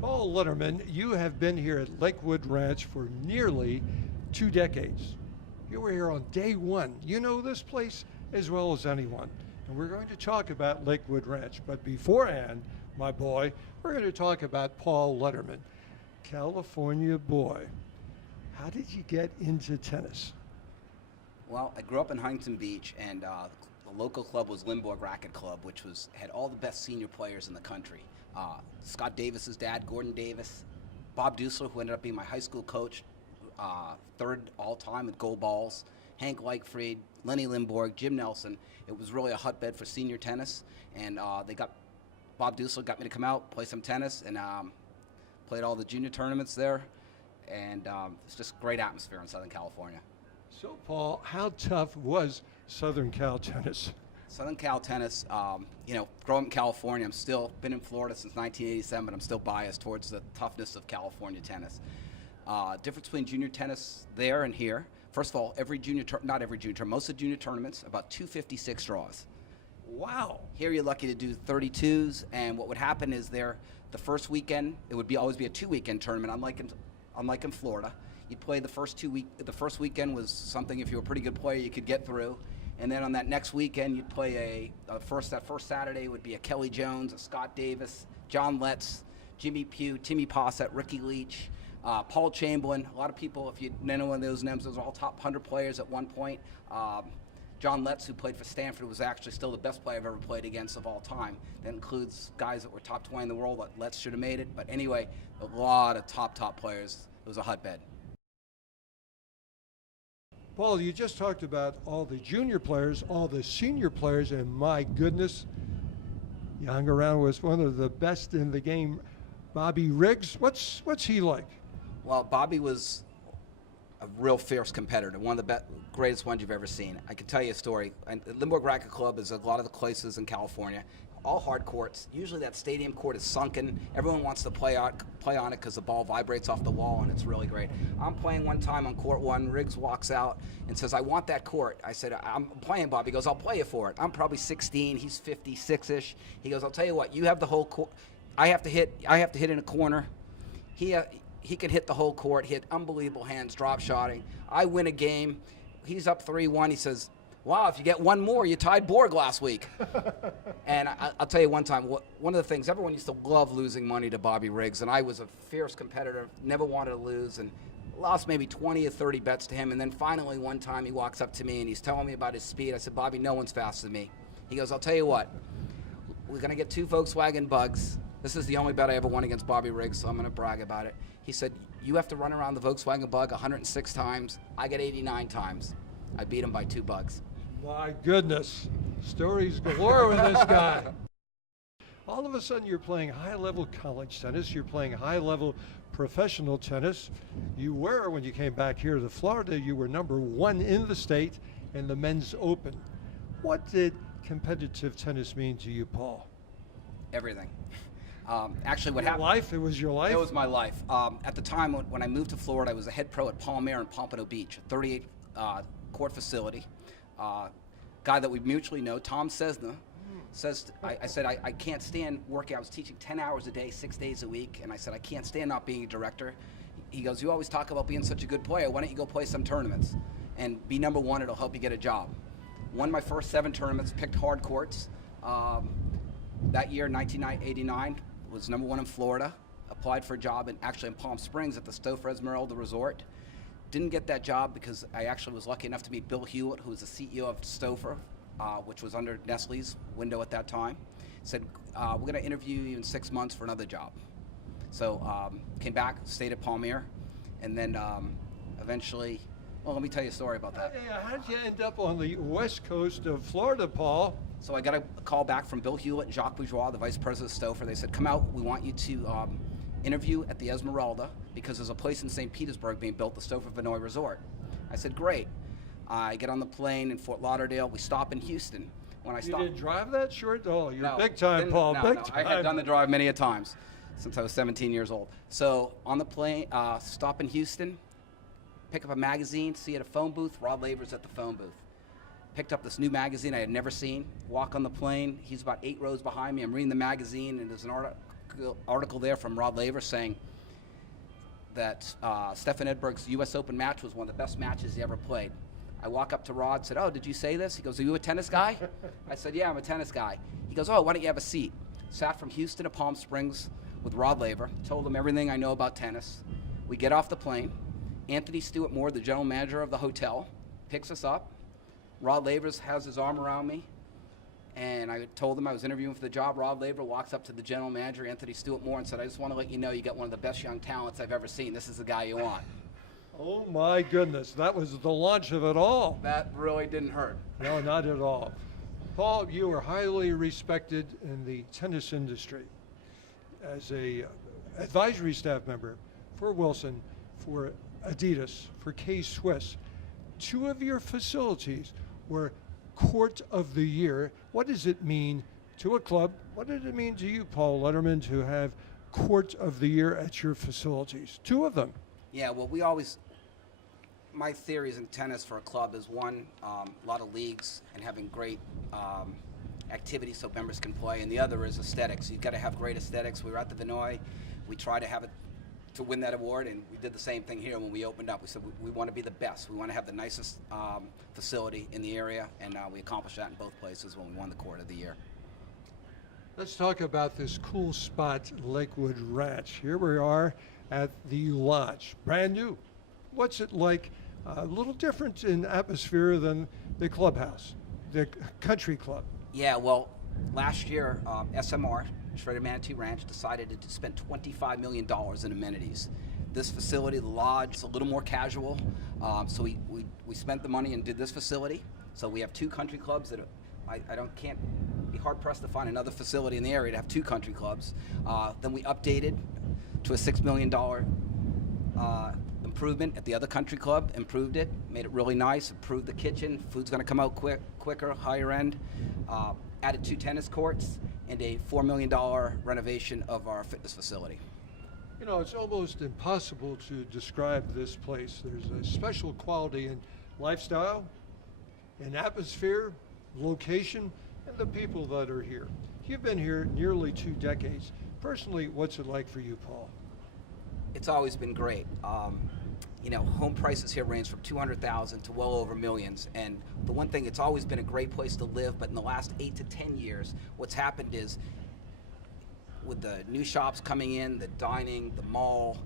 Paul Letterman, you have been here at Lakewood Ranch for nearly 2 decades. You were here on day one. You know this place as well as anyone. And we're going to talk about Lakewood Ranch. But beforehand, my boy, we're going to talk about Paul Letterman, California boy. How did you get into tennis? Well, I grew up in Huntington Beach, and the local club was Limborg Racket Club, which had all the best senior players in the country. Scott Davis's dad, Gordon Davis, Bob Dusler, who ended up being my high school coach, third all-time with gold balls, Hank Leichfried, Lenny Limborg, Jim Nelson. It was really a hotbed for senior tennis, and Bob Dusler got me to come out, play some tennis, and played all the junior tournaments there, and it's just a great atmosphere in Southern California. So, Paul, how tough was Southern Cal tennis? Southern Cal tennis, growing up in California, I'm still been in Florida since 1987, but I'm still biased towards the toughness of California tennis. Difference between junior tennis there and here. First of all, most of the junior tournaments, about 256 draws. Wow. Here you're lucky to do 32s, and what would happen is the first weekend, it would always be a 2-weekend tournament, unlike in Florida. You'd play the first the first weekend was something, if you were a pretty good player, you could get through. And then on that next weekend, you'd play that first Saturday would be a Kelly Jones, a Scott Davis, John Letts, Jimmy Pugh, Timmy Posset, Ricky Leach, Paul Chamberlain. A lot of people, if you know one of those names, those are all top 100 players at one point. John Letts, who played for Stanford, was actually still the best player I've ever played against of all time. That includes guys that were top 20 in the world. Letts should have made it. But anyway, a lot of top players. It was a hotbed. Paul, you just talked about all the junior players, all the senior players, and my goodness, you hung around with one of the best in the game, Bobby Riggs. What's he like? Well, Bobby was a real fierce competitor, one of the greatest ones you've ever seen. I can tell you a story. And Limborg Racket Club is a lot of the places in California, all hard courts. Usually that stadium court is sunken. Everyone wants to play on it because the ball vibrates off the wall, and it's really great. I'm playing one time on court one. Riggs walks out and says, "I want that court." I said, "I'm playing, Bob." He goes, "I'll play you for it." I'm probably 16. He's 56-ish. He goes, "I'll tell you what. You have the whole court. I have to hit in a corner. He could hit the whole court. He had unbelievable hands, drop shotting. I win a game. He's up 3-1. He says, "Wow, if you get one more, you tied Borg last week." And I'll tell you one time, one of the things, everyone used to love losing money to Bobby Riggs, and I was a fierce competitor, never wanted to lose, and lost maybe 20 or 30 bets to him. And then finally one time he walks up to me and he's telling me about his speed. I said, "Bobby, no one's faster than me." He goes, "I'll tell you what, we're going to get 2 Volkswagen Bugs. This is the only bet I ever won against Bobby Riggs, so I'm going to brag about it." He said, "You have to run around the Volkswagen Bug 106 times. I get 89 times. I beat him by 2 bugs. My goodness, stories galore with this guy. All of a sudden you're playing high-level college tennis, you're playing high-level professional tennis. You were, when you came back here to Florida, you were #1 in the state in the men's open. What did competitive tennis mean to you, Paul? Everything. Actually, what Your happened? life? It was your life? It was my life. At the time when I moved to Florida, I was a head pro at Palm Air in Pompano Beach, a 38 court facility. Guy that we mutually know, Tom Cessna, says, I said, I can't stand working. I was teaching 10 hours a day, 6 days a week, and I said, I can't stand not being a director. He goes, "You always talk about being such a good player. Why don't you go play some tournaments and be #1? It'll help you get a job." Won my first 7 tournaments, picked hard courts. That year, 1989, was #1 in Florida. Applied for a job in Palm Springs at the Stouffer Esmeralda Resort. Didn't get that job because I actually was lucky enough to meet Bill Hewitt, who was the CEO of Stouffer, which was under Nestle's window at that time. Said, "We're going to interview you in 6 months for another job." So came back, stayed at Palm Air, and then eventually, well, let me tell you a story about that. Yeah, how'd you end up on the west coast of Florida, Paul? So I got a call back from Bill Hewitt and Jacques Bourgeois, the vice president of Stouffer. They said, "Come out, we want you to interview at the Esmeralda because there's a place in St. Petersburg being built, the Stouffer Vinoy Resort." I said, "Great." I get on the plane in Fort Lauderdale. We stop in Houston. When I You stop, didn't drive that short? Oh, you're No, big time, didn't- Paul, no, big no. time. I had done the drive many a times since I was 17 years old. So on the plane, stop in Houston, pick up a magazine, see at a phone booth, Rod Laver's at the phone booth. Picked up this new magazine I had never seen, walk on the plane, he's about 8 rows behind me, I'm reading the magazine, and there's an article there from Rod Laver saying that Stefan Edberg's U.S. Open match was one of the best matches he ever played. I walk up to Rod, said, "Oh, did you say this?" He goes, "Are you a tennis guy?" I said, "Yeah, I'm a tennis guy." He goes, "Oh, why don't you have a seat?" Sat from Houston to Palm Springs with Rod Laver, told him everything I know about tennis. We get off the plane. Anthony Stewart Moore, the general manager of the hotel, picks us up. Rod Laver has his arm around me, and I told him I was interviewing for the job. Rod Laver walks up to the general manager, Anthony Stewart Moore, and said, "I just want to let you know you got one of the best young talents I've ever seen. This is the guy you want." Oh my goodness, that was the launch of it all. That really didn't hurt. No, not at all. Paul, you are highly respected in the tennis industry as a advisory staff member for Wilson, for Adidas, for K-Swiss. 2 of your facilities were Court of the Year. What does it mean to a club? What did it mean to you, Paul Letterman, to have Court of the Year at your facilities? 2 of them. Yeah, well, my theories in tennis for a club is one, a lot of leagues and having great activities so members can play, and the other is aesthetics. You've got to have great aesthetics. We were at the Vinoy. We tried to have it to win that award, and we did the same thing here when we opened up. We said we want to be the best. We want to have the nicest facility in the area, and we accomplished that in both places when we won the Court of the Year. Let's talk about this cool spot, Lakewood Ranch. Here we are at the Lodge, brand new. What's it like? A little different in atmosphere than the clubhouse, the country club. Yeah, well, last year, SMR, Shredded Manatee Ranch, decided to spend $25 million in amenities. This facility, the Lodge, is a little more casual, so we spent the money and did this facility. So we have 2 country clubs that can't be hard pressed to find another facility in the area to have 2 country clubs. Then we updated to a $6 million improvement at the other country club, improved it, made it really nice, improved the kitchen, food's going to come out quicker, higher end, added 2 tennis courts, and a $4 million renovation of our fitness facility. You know, it's almost impossible to describe this place. There's a special quality in lifestyle, in atmosphere, location, and the people that are here. You've been here nearly 2 decades. Personally, what's it like for you, Paul? It's always been great. You know, home prices here range from $200,000 to well over millions. And the one thing, it's always been a great place to live, but in the last 8 to 10 years, what's happened is with the new shops coming in, the dining, the mall,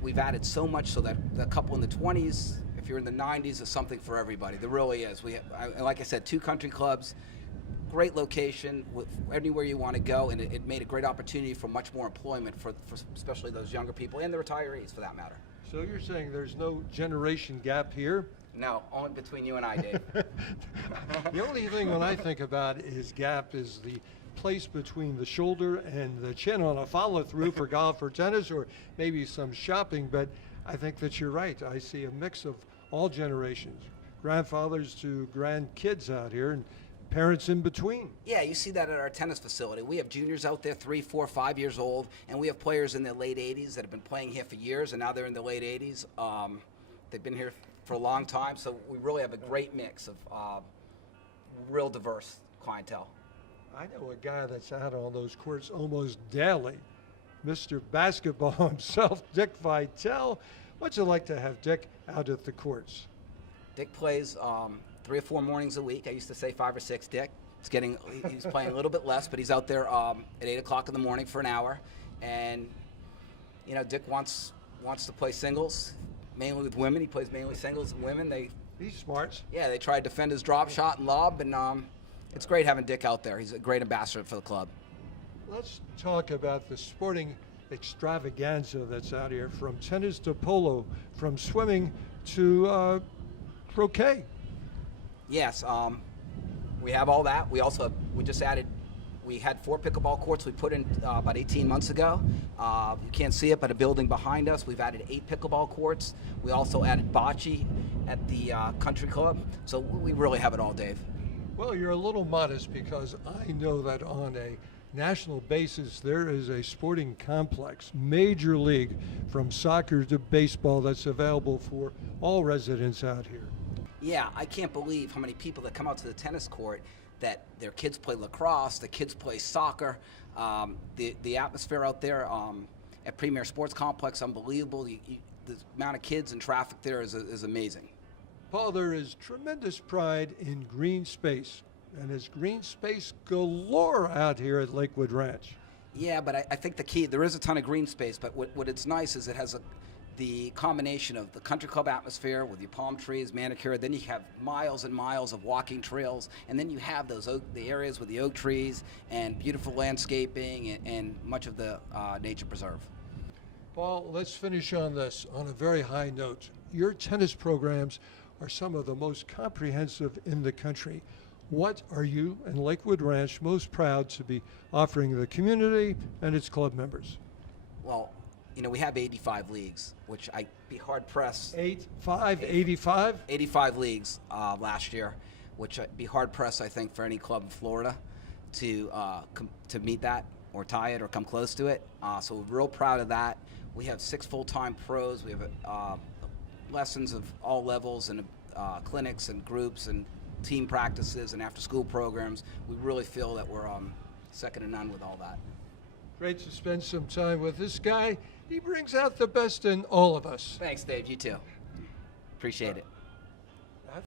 we've added so much so that a couple in the 20s, if you're in the 90s, is something for everybody. There really is. Like I said, 2 country clubs, great location, with anywhere you want to go, and it made a great opportunity for much more employment for especially those younger people and the retirees, for that matter. So you're saying there's no generation gap here? No, only between you and I, Dave. The only thing when I think about is gap is the place between the shoulder and the chin on a follow-through for golf or tennis, or maybe some shopping, but I think that you're right. I see a mix of all generations, grandfathers to grandkids out here, and parents in between. Yeah, you see that at our tennis facility. We have juniors out there, 3, 4, 5 years old, and we have players in their late 80s that have been playing here for years, and now they're in their late 80s. They've been here for a long time, so we really have a great mix of real diverse clientele. I know a guy that's out on those courts almost daily, Mr. Basketball himself, Dick Vitale. What's it like to have Dick out at the courts? Dick plays 3 or 4 mornings a week. I used to say 5 or 6, Dick. He's playing a little bit less, but he's out there at 8 o'clock in the morning for an hour. And, you know, Dick wants to play singles, mainly with women. He plays mainly singles and women. He's smart. Yeah, they try to defend his drop shot and lob, and it's great having Dick out there. He's a great ambassador for the club. Let's talk about the sporting extravaganza that's out here, from tennis to polo, from swimming to croquet. Yes, we have all that. We had 4 pickleball courts we put in about 18 months ago. You can't see it, but a building behind us, we've added 8 pickleball courts. We also added bocce at the country club. So we really have it all, Dave. Well, you're a little modest, because I know that on a national basis there is a sporting complex, major league, from soccer to baseball, that's available for all residents out here. Yeah, I can't believe how many people that come out to the tennis court that their kids play lacrosse, the kids play soccer. The atmosphere out there at Premier Sports Complex, unbelievable. The amount of kids and traffic there is amazing. Paul, there is tremendous pride in green space, and there's green space galore out here at Lakewood Ranch. Yeah, but I think the key, there is a ton of green space, but what it's nice is it has the combination of the country club atmosphere with your palm trees, manicure, then you have miles and miles of walking trails, and then you have the areas with the oak trees and beautiful landscaping and much of the nature preserve. Paul, let's finish on this on a very high note. Your tennis programs are some of the most comprehensive in the country. What are you and Lakewood Ranch most proud to be offering the community and its club members? Well, we have 85 leagues, which I'd be hard pressed. 85? 85 leagues last year, which I'd be hard pressed, I think, for any club in Florida to meet that or tie it or come close to it. So we're real proud of that. We have 6 full-time pros. We have lessons of all levels and clinics and groups and team practices and after-school programs. We really feel that we're second to none with all that. Great to spend some time with this guy. He brings out the best in all of us. Thanks, Dave. You too. Appreciate it.